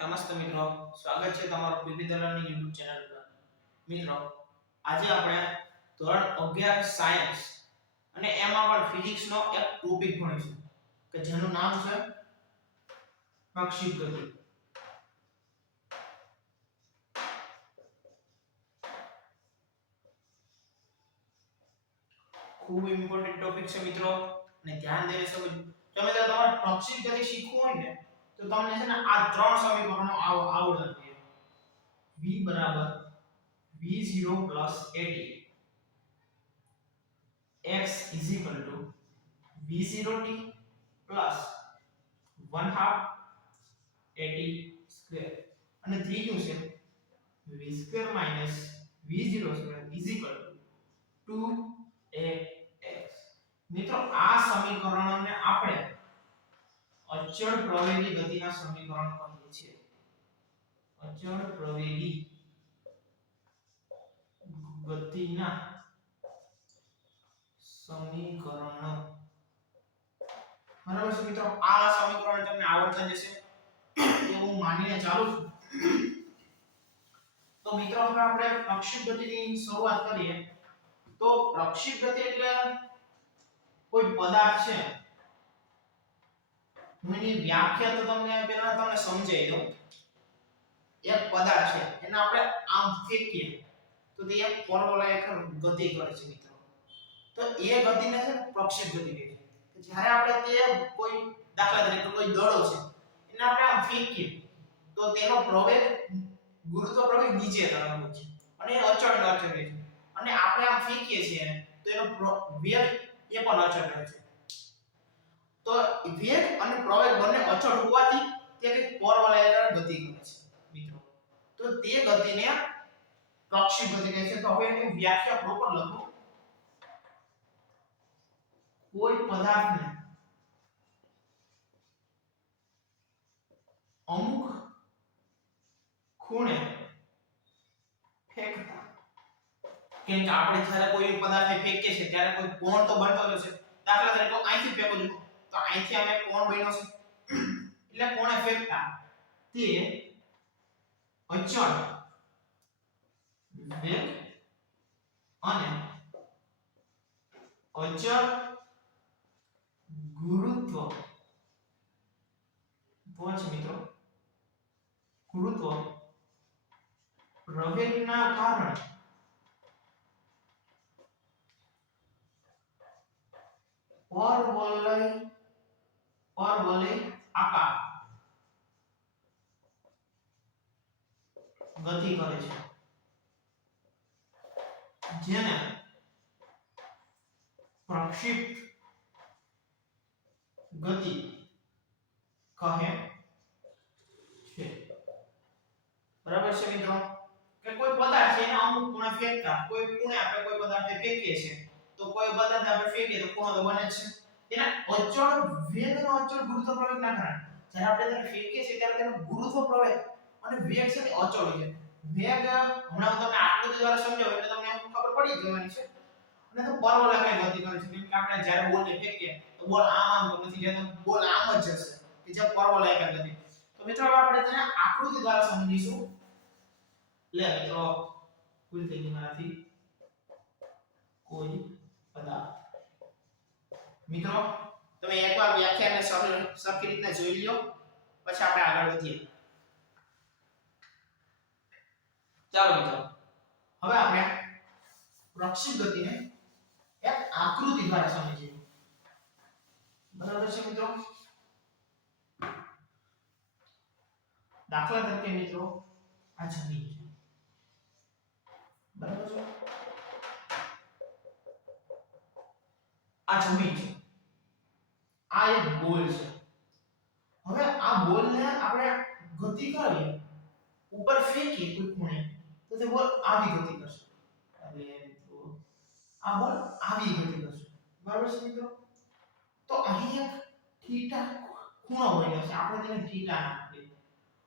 નમસ્તે મિત્રો, સ્વાગત છે તમારું પીપી દલાલની YouTube ચેનલ પર. મિત્રો, આજે આપણે ધોરણ 11 સાયન્સ અને એમાં પણ ફિઝિક્સ નો એક ટોપિક ભણીશું કે જેનું નામ છે પ્રક્ષેપ ગતિ. ખૂબ ઇમ્પોર્ટન્ટ ટોપિક છે મિત્રો, અને ધ્યાન દઈને સમજો. જો મિત્રો તમારે પ્રક્ષેપ ગતિ શીખવું હોય ને તો તમને છે ને આ ત્રણ સમીકરણો આવડવા જોઈએ. v બરાબર v0 plus at, x is equal to v0t plus 1/2 at square, અને ત્રીજું છે v square minus v0 square is equal to 2ax. મિત્રો આ સમીકરણોને આપણે અચળ પ્રવેગી ગતિના સમીકરણ કહીએ છીએ. અચળ પ્રવેગી ગતિના સમીકરણ. બરાબર છે મિત્રો, આ સમીકરણ તમને આવડતા જશે એ હું માનીને ચાલુ છું. તો મિત્રો હવે આપણે પ્રક્ષેપ ગતિની શરૂઆત કરીએ. તો પ્રક્ષેપ ગતિ એટલે કોઈ પદાર્થ છે, હું એની વ્યાખ્યા તો તમને સમજાવી દઉં. એક પદાર્થ છે એને આપણે આમ ફેંકીએ તો તે એક પરવલયાકાર ગતિ કરે છે મિત્રો. તો એ ગતિને છે પ્રક્ષેપ ગતિ કહે છે. જ્યારે આપણે તે કોઈ દાખલા તરીકે કોઈ દડો છે એને આપણે આમ ફેંકીએ તો તેનો પ્રવેગ ગુરુત્વ પ્રવેગ નીચે તરફ હોય છે અને એ અચળ રહે છે. અને આપણે આમ ફેંકીએ છીએ તો એનો વેગ એ પણ અચળ રહે છે. તો વેગ અને પ્રવેગ બંને અચળ હોવાથી તે એક પરવલયાકાર ગતિ કરે છે મિત્રો. તો તે ગતિને પ્રક્ષેપ ગતિ કહે છે. તો હવે એની વ્યાખ્યા પ્રોપર લખો. કોઈ પદાર્થને અમુક ખૂણે ફેંકતા, કેમ કે આપણે જ્યારે કોઈ પદાર્થને ફેંકીએ છીએ ત્યારે કોઈ કોણ તો બનતો જ છે. દાખલા તરીકે અહીંથી ફેંકો છો તો અહીંથી અમે કોણ બન્યો છે, એટલે કોણે ફેંકતા તે અચળ વેગ અને અચળ ગુરુત્વ છે મિત્રો. ગુરુત્વ પ્રવેગના કારણે પરવલય આકાર ગતિ કરે છે, જેને પ્રક્ષેપ ગતિ કહે છે. બરાબર છે મિત્રો, કે કોઈ પદાર્થ છે એને અમુક ખૂણે ફેંકતા, કોઈ ખૂણે આપણે કોઈ પદાર્થને ફેંકીએ છીએ તો કોઈ પદાર્થ આપણે ફેંકીએ તો ખૂણો તો બને જ છે. એના અચળ વેગનો અચળ ગુરુત્વ પ્રવેગના કારણે જ્યારે આપણે તેને ફેંકીએ છીએ ત્યારે તેનો ગુરુત્વ પ્રવેગ અને વેગ છે તે અચળ હોય છે. વેગ હમણાં તમને આકૃતિ દ્વારા સમજાવું એટલે તમને ખબર પડી જવાની છે. અને તો પરવલયાકાર ગતિ કરે છે, કેમ કે આપણે જ્યારે બોલને ફેંકીએ તો બોલ આમ તો નથી જતો, બોલ આમ જ જશે કે જે પરવલયાકાર ગતિ. તો મિત્રો હવે આપણે તેને આકૃતિ દ્વારા સમજીશું. લે મિત્રો, ભૂલ થઈ ગઈ મારાથી. કોઈ પદાર્થ. મિત્રો તમે એકવાર વ્યાખ્યાને સરખી રીતે જોઈ લ્યો, પછી આપણે આગળ વધીએ. ચાલો મિત્રો, હવે આપણે પ્રક્ષેપ ગતિને એક આકૃતિ દ્વારા સમજીએ. બરાબર છે મિત્રો. દાખલા તરીકે મિત્રો આ જમીન છે, બરાબર છે. આ જમીન છે, આ એક બોલ છે. હવે આ બોલને આપણે ગતિ કરીએ, ઉપર ફેંકીએ કોઈ ખૂણે તો તે બોલ આવી ગતિ કરશે. મિત્રો આ બોલ આવી ગતિ કરશે. બરાબર છે મિત્રો. તો અહીં એક થીટા ખૂણો બન્યો છે, આપણે તેને થીટા નામ આપીએ.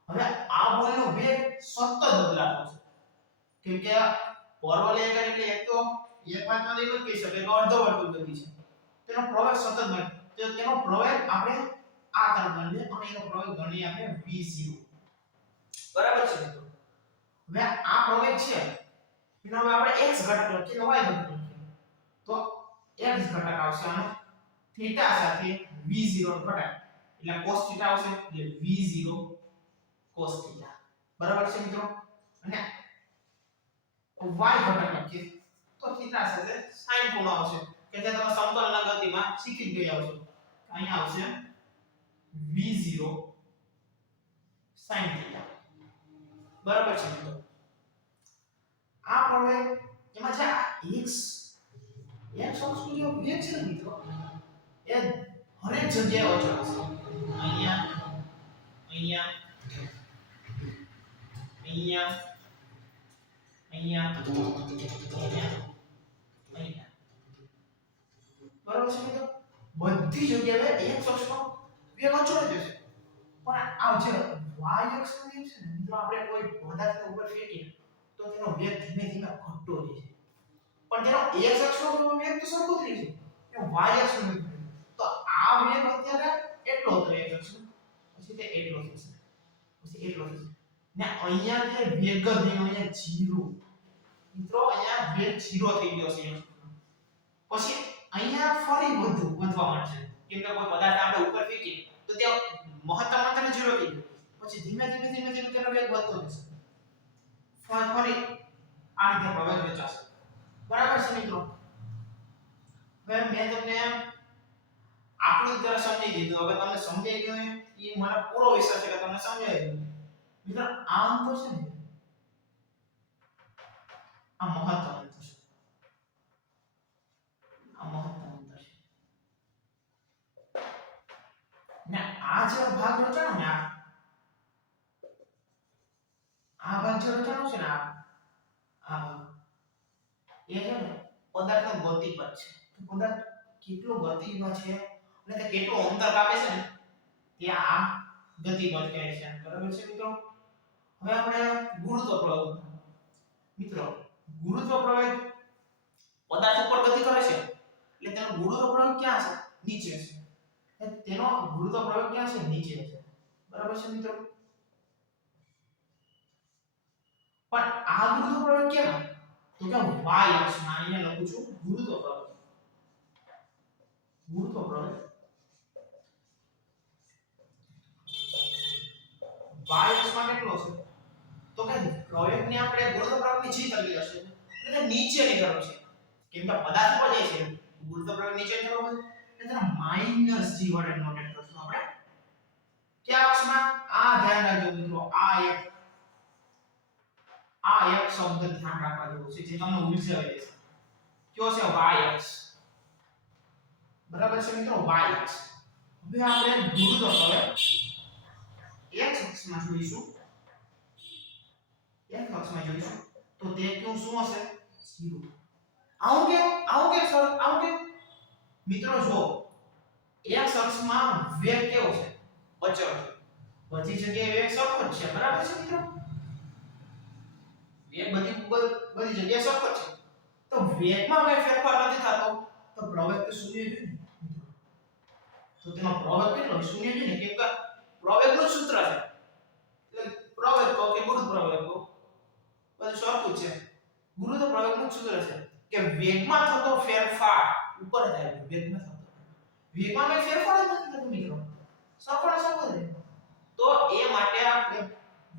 હવે આ બોલનો વેગ સતત બદલાતો છે, કેમ કે પરવલયાકાર એટલે એક તો એક વાતમાં એવું કહી શકાય કે અર્ધવર્તુળ ગતિ છે. તેનો પ્રવેગ સતત બને તો તેનો પ્રવેગ આપણે આ તરફ ગણીએ અને એનો પ્રવેગ ગણીએ આપણે v0. બરાબર છે મિત્રો. હવે આ પ્રવેગ છે એનો હવે આપણે x ઘટક લખીએ y ઘટક લખીએ તો x ઘટક આવશે આનો થીટા સાથે v0 ઘટક એટલે cos થીટા આવશે એટલે v0 cos થીટા બરાબર છે મિત્રો. અને y ઘટક લખીએ તો થીટા સાથે sin ખૂણો આવશે કે જે તમે સમતલના ગતિમાં શીખી જ ગયા છો. અહીંયા આવશે v0 sin થીટા બરાબર છે મિત્રો. આ પ્રવેગ એમાં છે x અક્ષનું જે વેગ છે ને મિત્રો એ હરેક જગ્યાએ અચળ હશે. અહીંયા અહીંયા અહીંયા અહીંયા અહીંયા અહીંયા બરાબર છે મિત્રો. બધી જગ્યાએ x અક્ષનો વેગ અચળ જ હશે. પણ આ જે y અક્ષનો વેગ છે ને મિત્રો આપણે કોઈ પદાર્થને ઉપર ફેંકીએ તો તેનો વેગ ધીમે ધીમે ઘટતો જાય છે. પણ તેનો x અક્ષનો વેગ તો સરખો જ રહે છે. એ y અક્ષનો વેગ તો આ વેગ અત્યારે એટલો હતો x અક્ષનો પછી તે એટલો થશે પછી એટલો થશે ને અહીંયા જે વેગ જ નહીં અહીંયા 0 મિત્રો અહીંયા વેગ 0 થઈ ગયો છે. પછી અહીંયા ફરી વધવા માંડશે કેમ કે કોઈ પદાર્થ આપણે ઉપર ફેંકીએ તો તે મહત્તમ અંતરે 0 થઈ ગયો પછી ધીમે ધીમે તેનો વેગ વધતો જશે. ફરી આ રીતે પ્રવેગ રચાશે બરાબર છે મિત્રો. હવે મેં તમને આકૃતિ દ્વારા સમજી દીધું. હવે તમને સમજાઈ ગયું એ મારો પૂરો વિશ્વાસ છે કે તમને સમજાઈ ગયું મિત્રો. આમ તો છે ને આ મહત્તમ અંતર છે. આ મહત્તમ અંતર છે ને આ જે ભાગ રચાણો ને આ ભાગ જે રચાણો છે ને આ ભાગ એ છે ને પદાર્થનો ગતિપથ છે. પદાર્થ કેટલો ગતિમાં છે અને તે કેટલો અંતર કાપે છે ને તે આ ગતિપથ કહે છે. બરાબર છે મિત્રો. હવે આપણે ગુરુત્વ પ્રવેગ મિત્રો ગુરુત્વ પ્રવેગ પદાર્થ ઉપર ગતિ કરે છે એટલે તેનો ગુરુત્વ પ્રવેગ ક્યાં છે? નીચે છે. તેનો ગુરુત્વ પ્રવેગ ક્યાં છે? નીચે છે. બરાબર છે મિત્રો. પણ આ ગુરુત્વ પ્રવેગ કેમ તો કે y અક્ષમાં અહીંયા લખું છું ગુરુત્વ પ્રવેગ. ગુરુત્વ પ્રવેગ y અક્ષમાં કેટલો છે તો કે પ્રવેગને આપણે ગુરુત્વ પ્રવેગની જી કરી હશે એટલે નીચેની તરફ છે કેમ કે પદાર્થ પર જાય છે ગુરુત્વ પ્રવેગ નીચેની તરફ એટલે તેનો માઈનસ g વડે નોટેટ કરશું આપણે. કયા અક્ષમાં? આ ધ્યાન રાખજો મિત્રો. આ એક શબ્દ ધ્યાન રાખવા જેવો છે જે તમને ઉલઝાવી દેશે. કયો છે? y અક્ષ. બરાબર છે મિત્રો. y અક્ષ. હવે આપણે ગુરુત્વ પ્રવેગ x અક્ષમાં જોઈશું. x અક્ષમાં જોઈશું તો તે શું હશે? 0. આવું કે સર આવું કે મિત્રો જો x અક્ષમાં વેગ કેવો છે? અચળ છે. બધી જગ્યાએ વેગ સરખો જ છે. બરાબર છે મિત્રો. વેગ બધી જગ્યાએ સરખો છે તો વેગમાં કઈ ફેરફાર નથી થતો તો પ્રવેગ તો શૂન્ય જ ને. તો તેનો પ્રવેગ કેટલો? શૂન્ય જ ને કેમ કે પ્રવેગનું સૂત્ર છે એટલે પ્રવેગ કહો કે ગુરુત્વ પ્રવેગ કહો બધું સરખું છે. ગુરુત્વ પ્રવેગનું સૂત્ર છે કે વેગમાં થતો ફેરફાર ઉપર જાય. વેગમાં કઈ ફેરફાર જ નથી થતો મિત્રો. સરખો છે તો એ માટે આપણે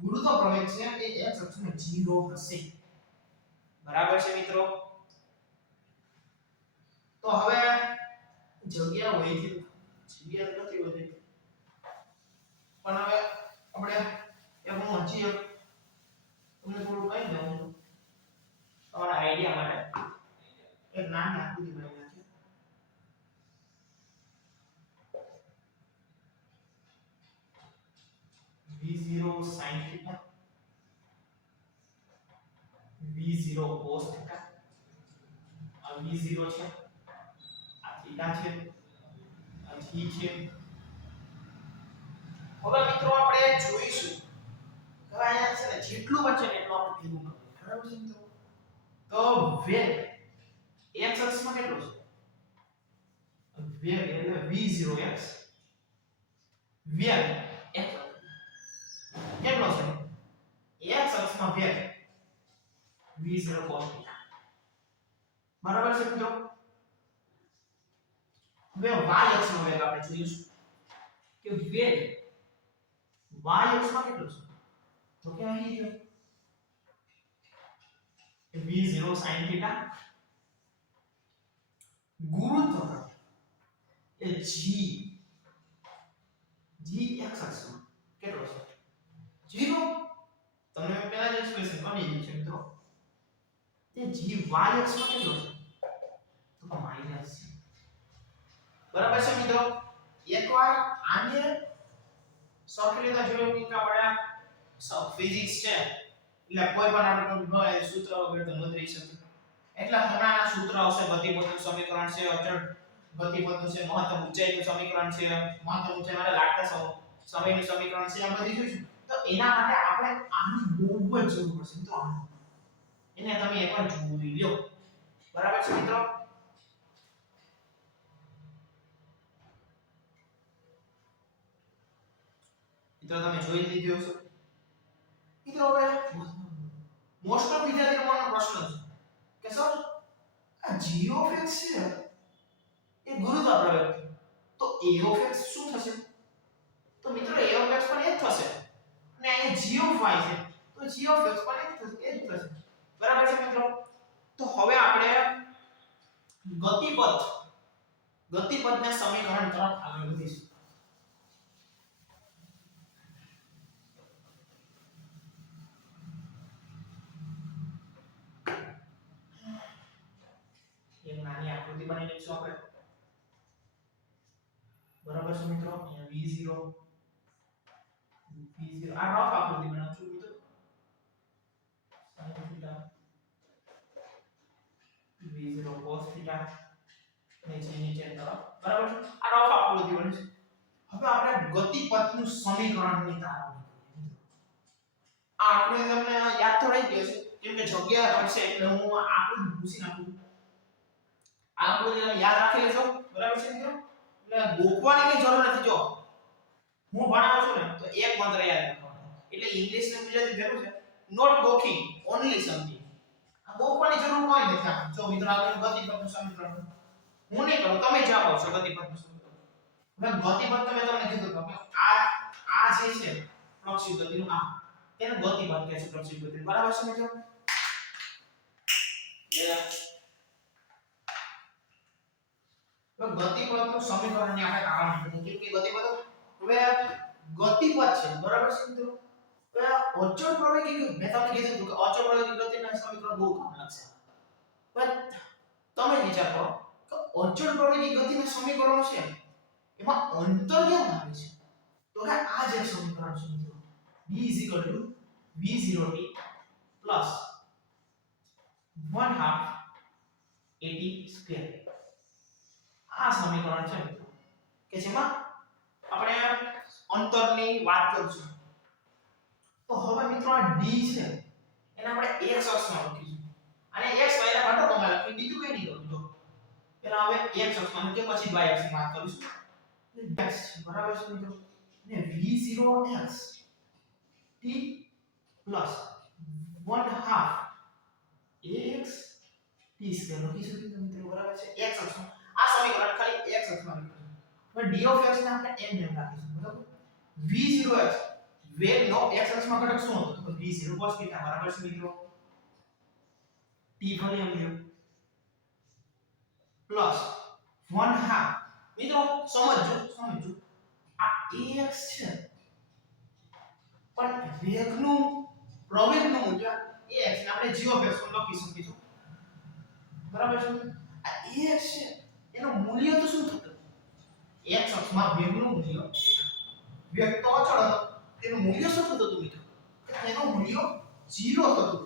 ગુરુત્વ પ્રવેગ છે એ x અક્ષમાં 0 હશે. બરાબર છે મિત્રો. તો હવે જગ્યા હોય છે જગ્યા નથી હોતી પણ હવે આપણે એનું હજી તમને થોડું કહી દઉં તમારા આઈડિયા માટે એક નાની આકૃતિ બનાવી નાખીએ. v0 sin theta v0 cos theta આ v0 છે આ theta છે આ g છે. હવે મિત્રો આપણે જોઈશું કે અહીંયા છે ને જેટલું બચે ને એટલું આપણે ભેગું કરીએ. બરાબર છે મિત્રો. તો વેગ x અક્ષમાં કેટલો છે? વેગ એટલે v0x વેગ x કેટલો છે? અક્ષમાં વેગ v0 cos θ બરાબર છે મિત્રો હવે y અક્ષનો વેગ આપણે જોઈશું કે વેગ y અક્ષમાં કેટલો છે તો કે અહીં જો v0 sin θ ગુરુત્વ એ g x અક્ષમાં કેટલો છે 0 તમને મેં પહેલા જ એક્સપ્રેશન કરી દીધી છે મિત્રો તે g y અક્ષમાં કેટલો છે તો માઈનસ છે બરાબર છે મિત્રો એકવાર આને સરખી રીતે જોયું કે આપણે ફિઝિક્સ છે એટલે કોઈ પણ આપણે સૂત્ર વગર તો નથી શકતું એટલે હમણાં આ સૂત્ર આવશે ગતિપથનું સમીકરણ છે અચળ ગતિપથનું છે મહત્તમ ઊંચાઈનું સમીકરણ છે મહત્તમ ઊંચાઈ માટે લાગતા સમયનું સમીકરણ છે આ બધી જોઈશું તો એના માટે આપણે આની બહુ જ જરૂર પડશે તો એને તમે એકવાર જોઈ લો બરાબર છે મિત્રો મિત્રો તમે જોઈ લીધું હશે મિત્રો હવે મોસ્ટ ઓફ વિદ્યાર્થીઓનો પ્રશ્ન છે કે સર આ g of x છે એ ગુરુત્વ પ્રવેગ તો a of x શું થશે તો મિત્રો a of x પણ એ જ થશે અને અહીંયા g of y છે તો g of x પણ એ જ થશે બરાબર છે મિત્રો તો હવે આપણે ગતિપથના સમીકરણ તરફ આગળ વધીશું એક નાની આકૃતિ બનાવી લઈશું આપણે બરાબર છે મિત્રો અહીંયા v0 આ રફ આકૃતિ બનાવું છું મિત્રો sin θ v0 cos θ નીચે તરફ બરાબર છે આ રફ આકૃતિ બને છે હવે આપણે ગતિપથનું સમીકરણની તારવણી આ આકૃતિ તમને યાદ તો રહી ગઈ છે કેમ કે જગ્યા ઘટશે એટલે હું આ આકૃતિ ભૂસી નાખું આકૃતિ યાદ રાખી લેજો બરાબર છે મિત્રો એટલે ગોખવાની કઈ જરૂર નથી જો હું ભણાવું છું ને તો એક મંત્ર યાદ રાખવાનો એટલે ઇંગ્લિશ ને ગુજરાતી ભેગું છે નોટ ગોખિંગ ઓન્લી સમથિંગ આ ગોખવાની જરૂર કોઈ નથી આ જો મિત્રો આગળ ગતિપથનું સમીકરણ હું નહીં કરું તમે જ આપો છો ગતિપથનું સમીકરણ હવે ગતિપથ તમે તમને કીધું કે આ જે છે પ્રક્ષેપ ગતિનું આ તેને ગતિપથ કહે છે પ્રક્ષેપ ગતિ બરાબર છે મિત્રો ગતિપથનું સમીકરણ ને આપણે કારણ કેમ કે ગતિપથ હવે ગતિપથ છે બરાબર છે મિત્રો હવે અચળ પ્રવેગી મેં તમને કીધું કે અચળ પ્રવેગી ગતિના સમીકરણ બહુ કામ લાગશે પણ તમે વિચાર કરો કે અચળ પ્રવેગી ગતિના સમીકરણો છે એમાં અંતર કેમ આવે છે તો કે આ જે સમીકરણ છે મિત્રો b v0t plus 1/2 at square આ સમીકરણ છે મિત્રો કે જેમાં આપણે અંતરની વાત કરીશું તો હવે મિત્રો આ d છે એને આપણે x અક્ષમાં લખીશું અને x y ના ઘટકોમાં લખી બીજું કંઈ નહીં કરું જો પેલા હવે x અક્ષમાં કે પછી y અક્ષમાં વાત કરીશું x બરાબર છે મિત્રો ને v0x t plus 1/2 ax t square લખીશું મિત્રો બરાબર છે x અક્ષમાં આ સમીકરણ ખાલી x અક્ષમાં લખીશું હવે d of x ને આપણે m જેમ રાખીશું બરાબર v0x વેગનો x અક્ષમાં ઘટક શું હતો તો v0 cos θ બરાબર છે મિત્રો t ફરી એમ લ્યો પ્લસ 1/2 મિત્રો સમજો આ ax છે પણ વેગનું પ્રવેગનું મૂલ્ય ax ને આપણે g of x લખી શકીશું બરાબર છે આ ax છે એનું મૂલ્ય તો શું થતું x અક્ષમાં વેગનું મૂલ્ય વેગ તો અચળ હતો તેનું મૂલ્ય શું થતું હતું મિત્રો તેનું મૂલ્ય 0 થતું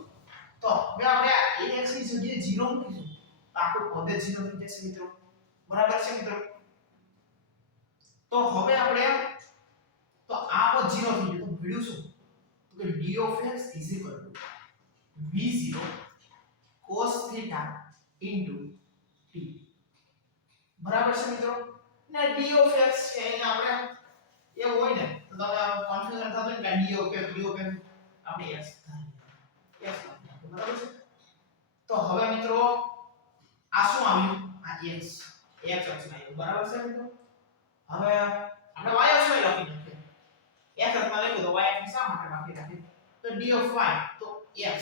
તો હવે આપણે આ ax ની જગ્યાએ 0 મૂકીશું તો આખું પદ 0 થઈ જશે મિત્રો બરાબર છે મિત્રો તો હવે આપણે તો આ પદ 0 થઈ ગયું તો મળ્યું શું તો કે d of x v0 cos θ t બરાબર છે મિત્રો ને d of x છે એને આપણે એવું હોય ને તો તમે કન્ફ્યુઝન થતું ને કે d of x આપણે x x બરાબર છે તો હવે મિત્રો આ શું આવ્યું આ x અક્ષમાં આવ્યું બરાબર છે મિત્રો હવે આપણે y અક્ષમાં લખી નાખીએ x અક્ષમાં લખ્યું તો y અક્ષ શા માટે બાકી રાખીએ તો d of y તો x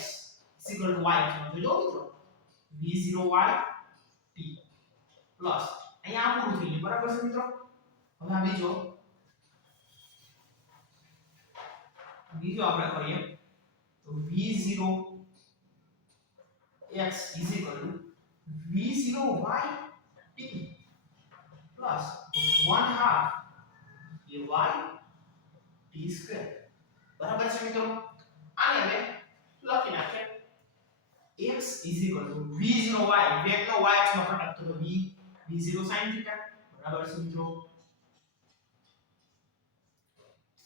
y અક્ષમાં જોજો મિત્રો v0y t પ્લસ અહીંયા આ પૂરું થઈ ગયું બરાબર છે મિત્રો હવે આ બીજો આપણે કરીએ તો v0 x v0y t plus 1/2 y t square બરાબર છે મિત્રો આને હવે લખી નાખીએ x v0y વેગનો y અક્ષમાં ઘટક તો v0 sin θ બરાબર છે મિત્રો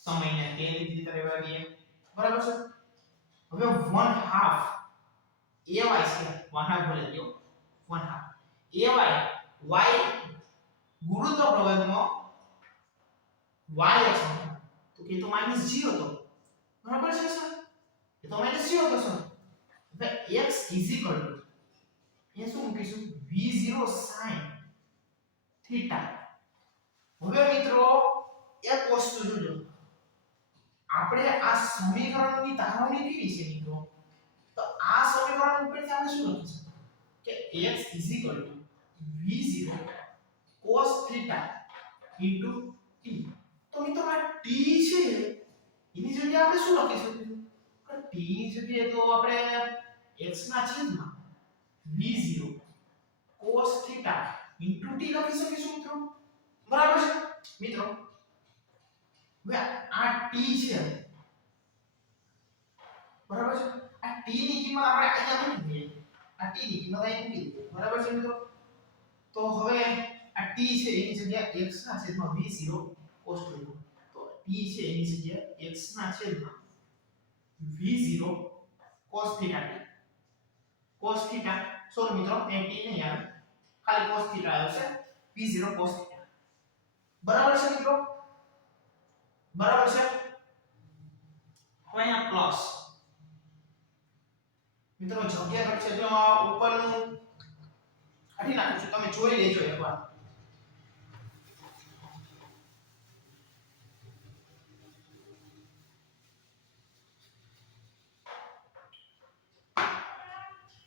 સમયને તે રીતે રહેવા દઈએ બરાબર છે હવે 1/2 ay છે 1/2 બોલે દો 1/2 ay y ગુરુત્વ પ્રવેગનો y અક્ષમાં તો કે તો -0 તો બરાબર છે સર એ તો -0 તો સર હવે x એ શું મૂકીશું v0 sin θ હવે મિત્રો એક વસ્તુ જોજો આપણે આ સમીકરણની તારવણી કેવી છે મિત્રો તો આ સમીકરણ ઉપરથી આપણે શું લખીશું કે x v0 cos θ t તો મિત્રો આ t છે એની જગ્યાએ આપણે શું લખી શકીશું કે t ની જગ્યાએ તો આપણે x ના છેદમાં v0 cos θ t લખી શકીશું મિત્રો બરાબર છે મિત્રો હવે આ t છે બરાબર છે આ t ની કિંમત આપણે અહીંયા મૂકી દઈએ આ t ની કિંમત અહીંયા મૂકી દઈએ બરાબર છે મિત્રો તો હવે આ t છે એની જગ્યાએ x ના છેદમાં v0 cos θ તો t છે એની જગ્યાએ x ના છેદમાં v0 cos θ સોરી મિત્રો એ t નહીં આવે ખાલી cos θ આવશે v0 cos θ બરાબર છે મિત્રો બરાબર છે હવે અહીંયા પ્લસ મિત્રો જગ્યા ઘટશે જો આ ઉપરનું કાઢી નાખું છું તમે જોઈ લેજો એકવાર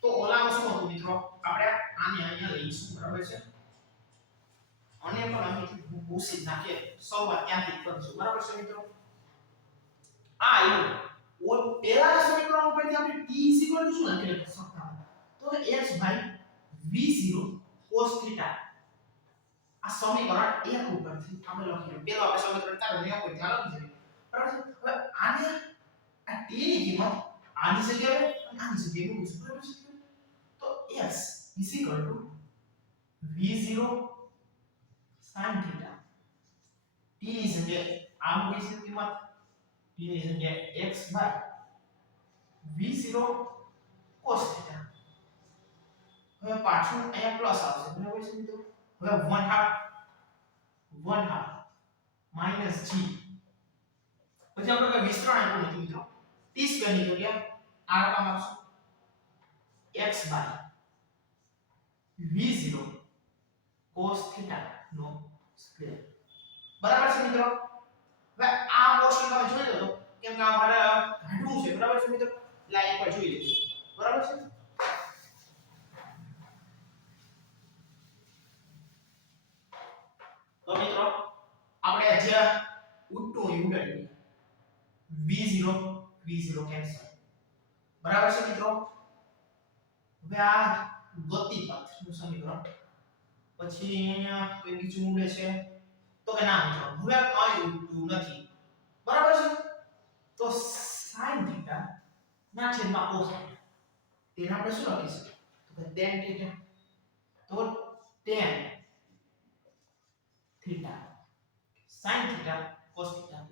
તો ઓલામાં શું હતું મિત્રો આપણે આને અહીંયા લઈશું બરાબર છે અને પણ અહીંથી ભૂસી નાખીએ શરૂઆત ત્યાંથી કરીશું બરાબર છે મિત્રો આ આવ્યું ઓલ પહેલાના સમીકરણ ઉપરથી આપણે t શું લખી શકતા તો x v0 cos θ આ સમીકરણ 1 ઉપરથી આપણે લખીએ પહેલો આપણે સમીકરણ 4 ને ઉપર ધ્યાન લખી દઈએ બરાબર છે હવે આને આ t ની કિંમત આની જગ્યાએ આની જગ્યાએ મૂકીશું બરાબર છે તો x v0 sin θ t ની જગ્યાએ આ મૂકીશું કિંમત t ની જગ્યાએ x v0 cos θ હવે પાછું અહીંયા પ્લસ આવશે બરાબર છે મિત્રો હવે 1/2 માઈનસ g પછી આપણે કોઈ વિસ્તરણ આપ્યું નથી મિત્રો t સ્ક્વેર ની જગ્યાએ આ રકમ આપશું x v0 cos θ નો સ્ક્વેર બરાબર છે મિત્રો હવે આ પોર્શન તમે જોઈ લો કેમ કે આ મારે કાઢવું છે બરાબર છે મિત્રો લાઈન પર જોઈ લેજો બરાબર છે તો મિત્રો આપણે જે ઉડતું ઉડાડી v0 કેન્સલ બરાબર છે મિત્રો હવે આ ગતિપથ નું સમીકરણ પછી અહીંયા કોઈ બીજું ઉડે છે તો કે ના મિત્રો હવે કઈ ઉડતું નથી બરાબર છે તો sin θ ના છેદમાં cos θ તેને આપણે શું લખીશું તો કે tan θ તો tan θ sin θ cos θ tan θ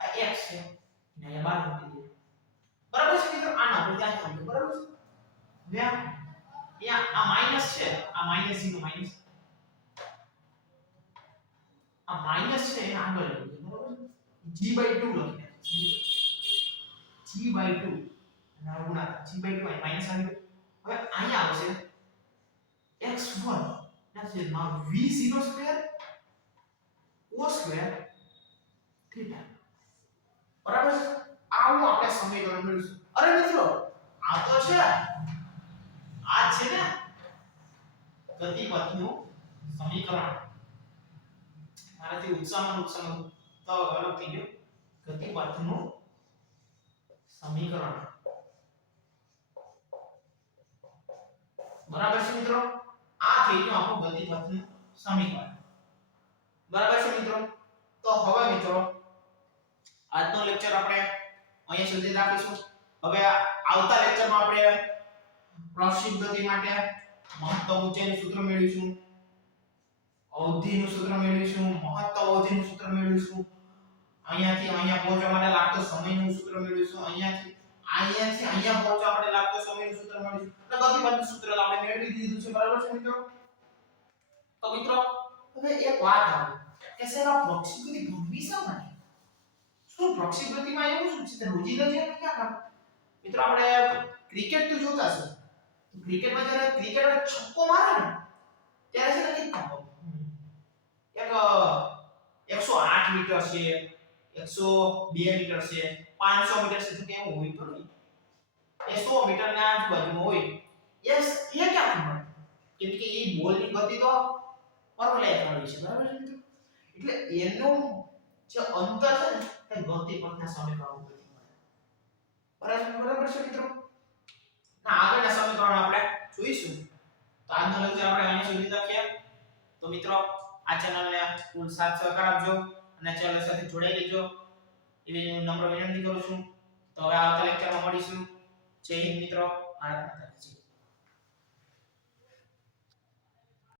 આ x છે ને અહીંયા બાર મૂકી દઈએ બરાબર છે મિત્રો આના આપણે ત્યાં આવ્યું બરાબર છે હવે અહીંયા આ માઈનસ છે આ માઈનસ નો માઈનસ આ માઈનસ છે એને આગળ લઈ બરાબર g/2 લખી g/2 ના ગુણાકાર g/2 માઈનસ આવી ગયો. હવે અહીંયા આવશે x1 ના છેદમાં v0 square cos square theta. બરાબર છે. આવું આપણે સમીકરણ મેળવીશું. અરે મિત્રો આ તો છે આ છે ને ગતિપથનું સમીકરણ. મારાથી ઉત્સાહમાં તો અલગ થઈ ગયો. ગતિપથનું સમીકરણ. બરાબર છે મિત્રો. આ થઈ ગયું આપણું ગતિપથનું સમીકરણ. બરાબર છે મિત્રો. તો હવે મિત્રો આજનો લેક્ચર આપણે અહીંયા સુધી રાખીશું. હવે આવતા લેક્ચરમાં આપણે પ્રક્ષેપ ગતિ માટે મહત્તમ ઊંચાઈનું સૂત્ર મેળવીશું, અવધિનું સૂત્ર મેળવીશું, મહત્તમ અવધિનું સૂત્ર મેળવીશું, અહીંયાથી અહીંયા પહોંચવા માટે લાગતો સમયનું સૂત્ર મેળવીશું, અહીંયાથી અહીંયા પહોંચવા માટે લાગતો સમયનું સૂત્ર મેળવીશું. એટલે ગતિપથનું સૂત્ર આપણે મેળવી દીધું છે. બરાબર છે મિત્રો. તો મિત્રો હવે એક વાત આવે કે સર આ પ્રક્ષેપ ગતિ ભણવી શા માટે? શું પ્રક્ષેપ ગતિમાં એવું શું છે? રોજીંદા જીવનમાં ક્યાં કામ? મિત્રો આપણે ક્રિકેટ તો જોતા છે. ક્રિકેટમાં જ્યારે ક્રિકેટર છક્કો મારે ને ત્યારે છે ને કંઈક કામ એક 108 મીટર છે, 102 મીટર છે, 500 મીટર છે, તો કેવું હોય તો નહીં એ 100 મીટરના આજુબાજુમાં હોય. યસ એ ક્યાં મળે? કેમ કે એ બોલની ગતિ તો પરવલય હોય છે. બરાબર છે મિત્રો. એટલે એનું જે અંતર છે ને તે ગતિપથના સમીકરણ ઉપરથી મળે. બરાબર છે મિત્રો. ના આગળના સમીકરણ આપણે જોઈશું. તો આજનો લેક્ચર આપણે અહીં સુધી રાખીએ. તો મિત્રો આ ચેનલને ફૂલ સાથ સહકાર આપજો અને ચેનલ સાથે જોડાઈ રહેજો એવી નમ્ર વિનંતી કરું છું. તો હવે આવતા લેક્ચરમાં મળીશું. જય હિન્દ મિત્રો. ભારત માતા કી જય.